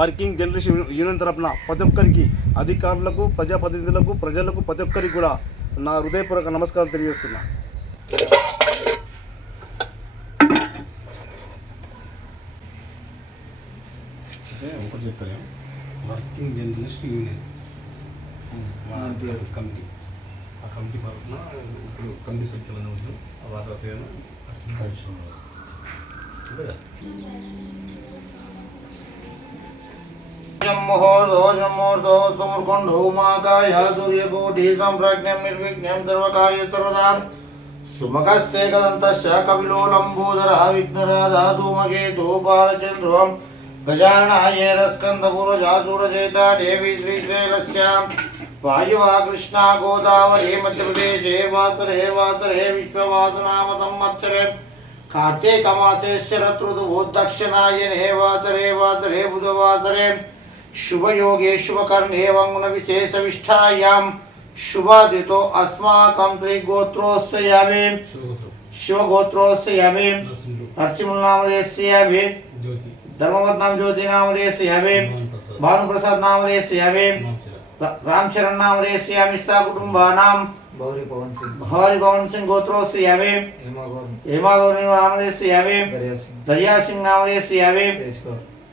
Working generation union తరపున ప్రతి ఒక్కరికి అధికారులకు ప్రజాప్రతినిధులకు ప్రజలకు ప్రతి ఒక్కరికి కూడా నా హృదయపూర్వక నమస్కారాలు తెలియజేస్తున్నా. ఒకటి వర్కింగ్ జర్నలిస్ట్ యూనియన్. కమిటీ. ఆ కమిటీ తరఫున ఇప్పుడు కమిటీ సభ్యులను ఉన్నాం వాళ్ళ పేరు ముహూర్తో సుమూర్కొండో మాకాయ సూర్యకోటి సంప్రజ్ఞం నిర్విఘ్నం సర్వకార్య సర్వదా సుమకస్య కదంతస్య కపిలో లంబోదర విఘ్నరాధా ధూమకేతు బాలచంద్రో గజాననాయేన స్కందపూర్వజాసూరచేత దేవి శ్రీశైలస్య. వాయువా కృష్ణా గోదావరి మధ్యప్రదేశే వాతరే వాతరే విశ్వవాసనామ సంవత్సరే కార్తీక మాసే శరతృతువు దక్షిణాయనే వాతరే शुभ योगे शुभ शुभादितो अस्माकं त्रिगोत्रोत्सयामि शिवगोत्रोत्सयामि नरसिंहनामदेशयामि धर्मवद्नाम ज्योतिनामदेशयामि भानुप्रसादनामदेशयामि रामचरणनामदेशयामि भौरी पवन सिंह भौरी पवन सिंह गोत्रो यावे हेमा नाम यावे दरिया सिंह नाम यावे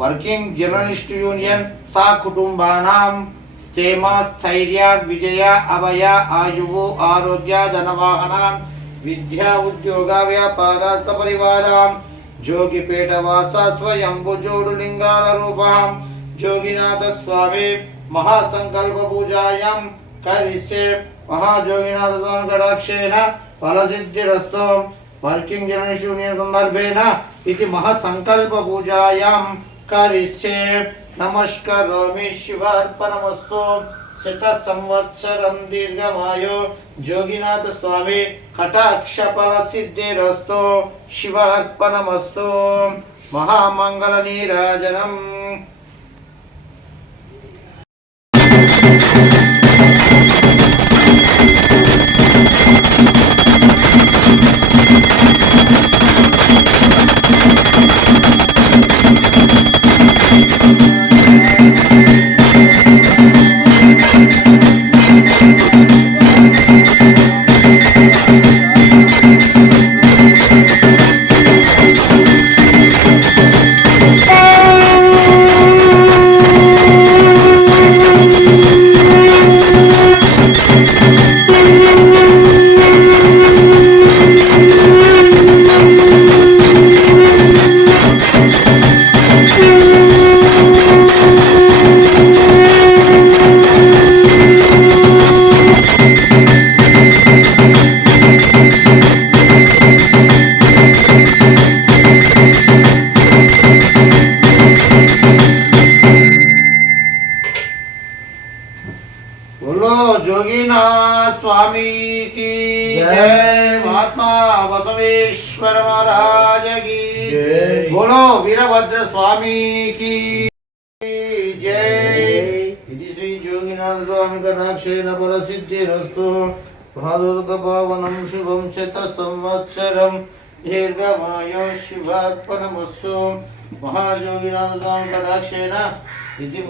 वर्किंग जर्नलिस्ट यूनियन सा कुटुंबानां विजय अभय आयु आरोग्य धनवाहना विद्या उद्योग व्यापार सपरिवार जोगिपेट वास स्वयंबुजोडुलिंगाल रूपं जोगिनाथ स्वामी महासंकल्प पूजा करिष्ये महाजोगिनाथ स्वामी कटाक्षेण फलसिद्धिरस्तु वर्किंग जनशून्य संदर्भेण इति महासंकल्प पूजा करिष्ये नमस्करोमि शिवार्पणमस्तु। शतसंवत्सरं दीर्घमायो जोगिनाथस्वामी कटाक्षफलसिद्धिरस्तु। शिवार्पणमस्तु। महामङ्गलनीराजनम्। Thank स्वामी की जय। महात्मा बसवेश्वर महाराज की जय। बोलो वीरभद्र स्वामी की जय। श्री जोगीनाथ स्वामी कटाक्षेण फल सिद्धिरस्तु पादोदकपावनं शुभं शत संवत्सरं दीर्घमायो शिवार्पणमस्तु। महाजोगिनाथ स्वामी कटाक्षेण इति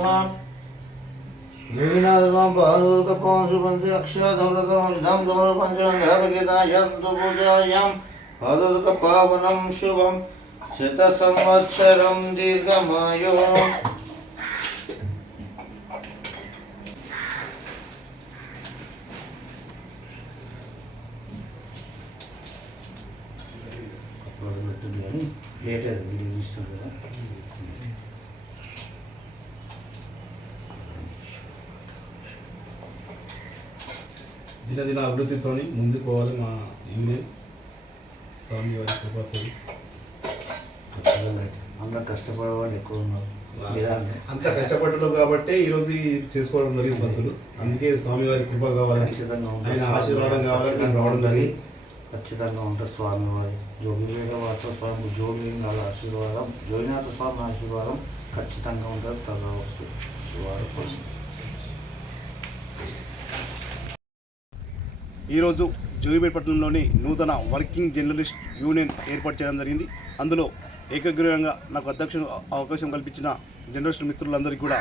महा योगिनाथमां पादोदकपां शुभन्ति अक्षरधौरकमविधं गौरपञ्चमव्यापगितायन्तु पूजायां पादोदकपावनं शुभं शतसंवत्सरं दीर्घमायो లేట్ అది వీడియో తీస్తుంది కదా దినదిన అభివృద్ధితో ముందుకు పోవాలి మా యూనియన్. స్వామి వారి కృపతో అందరు కష్టపడేవాళ్ళు ఎక్కువ ఉన్నారు. అంత కష్టపడ్డారు కాబట్టి ఈ రోజు ఇది చేసుకోవడం జరిగింది భక్తులు. అందుకే స్వామివారి కృప కావాలి. ఆయన ఆశీర్వాదం కావాలని నేను రావడం ఖచ్చితంగా జరిగింది. ఖచ్చితంగా ఉంటుంది స్వామివారి జోగివేద వాస స్వామి జోగినాథ ఆశీర్వాదం జోగినాథ స్వామి ఆశీర్వాదం ఖచ్చితంగా ఉంటుంది. తగ్గవచ్చు వారి కోసం. ఈరోజు జోగిపేటపట్నంలోని నూతన వర్కింగ్ జర్నలిస్ట్ యూనియన్ ఏర్పాటు చేయడం జరిగింది. అందులో ఏకగ్రీవంగా నాకు అధ్యక్షుడు అవకాశం కల్పించిన జర్నలిస్ట్ మిత్రులందరికీ కూడా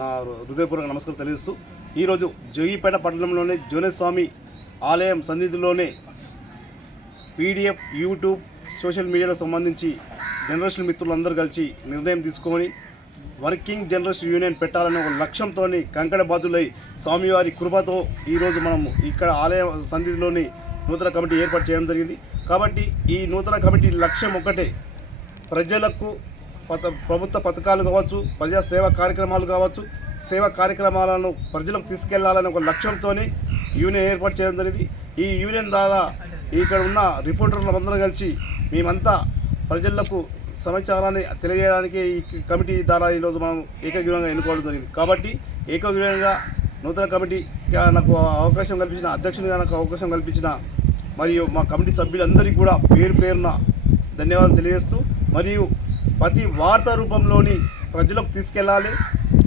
నా హృదయపూర్వక నమస్కారం తెలియజేస్తూ ఈరోజు జోగిపేట పట్టణంలోనే జోనేస్వామి ఆలయం సన్నిధిలోనే పీడిఎఫ్ యూట్యూబ్ సోషల్ మీడియాలకు సంబంధించి జనరేషన్ మిత్రులందరూ కలిసి నిర్ణయం తీసుకొని వర్కింగ్ జర్నలిస్ట్ యూనియన్ పెట్టాలనే ఒక లక్ష్యంతో కంకణబాధులై స్వామివారి కృపతో ఈరోజు మనము ఇక్కడ ఆలయ సన్నిధిలోని నూతన కమిటీ ఏర్పాటు చేయడం జరిగింది. కాబట్టి ఈ నూతన కమిటీ లక్ష్యం ఒకటే ప్రజలకు పత ప్రభుత్వ పథకాలు కావచ్చు ప్రజా సేవా కార్యక్రమాలు కావచ్చు సేవా కార్యక్రమాలను ప్రజలకు తీసుకెళ్ళాలనే ఒక లక్ష్యంతోనే యూనియన్ ఏర్పాటు చేయడం జరిగింది. ఈ యూనియన్ ద్వారా ఇక్కడ ఉన్న రిపోర్టర్లు అందరం కలిసి మేమంతా ప్రజలకు సమాచారాన్ని తెలియజేయడానికి ఈ కమిటీ ద్వారా ఈరోజు మనం ఏకగ్రీవంగా ఎన్నుకోవడం జరిగింది. కాబట్టి ఏకగ్రీవంగా నూతన కమిటీ నాకు అవకాశం కల్పించిన అధ్యక్షునిగా నాకు అవకాశం కల్పించిన మరియు మా కమిటీ సభ్యులందరికీ కూడా పేరు పేరున ధన్యవాదాలు తెలియజేస్తూ మరియు ప్రతి వార్త రూపంలోని ప్రజలకు తీసుకెళ్ళాలి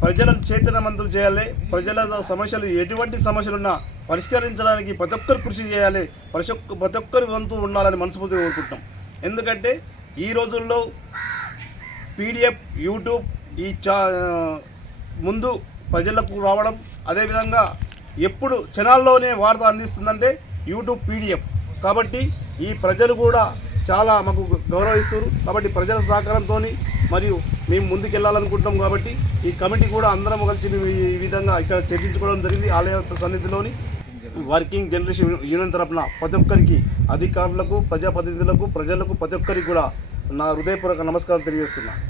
ప్రజలను చైతన్యవంతం చేయాలి ప్రజల సమస్యలు ఎటువంటి సమస్యలున్నా పరిష్కరించడానికి ప్రతి ఒక్కరు కృషి చేయాలి ప్రతి ఒక్క ప్రతి ఒక్కరి వంతు ఉండాలని మనస్ఫూర్తిగా కోరుకుంటున్నాం. ఎందుకంటే ఈ రోజుల్లో పీడిఎఫ్ యూట్యూబ్ ఈ చా ముందు ప్రజలకు రావడం అదేవిధంగా ఎప్పుడు ఛానల్లోనే వార్త అందిస్తుందంటే యూట్యూబ్ పీడిఎఫ్. కాబట్టి ఈ ప్రజలు కూడా చాలా మాకు గౌరవిస్తారు కాబట్టి ప్రజల సహకారంతో మరియు మేము ముందుకెళ్ళాలనుకుంటున్నాం కాబట్టి ఈ కమిటీ కూడా అందరం కలిసి ఈ విధంగా ఇక్కడ చర్చించుకోవడం జరిగింది. ఆలయ సన్నిధిలోని వర్కింగ్ జనరేషన్ యూనియన్ తరపున ప్రతి ఒక్కరికి అధికారులకు ప్రజాప్రతినిధులకు ప్రజలకు ప్రతి ఒక్కరికి కూడా నా హృదయపూర్వక నమస్కారాలు తెలియజేస్తున్నాను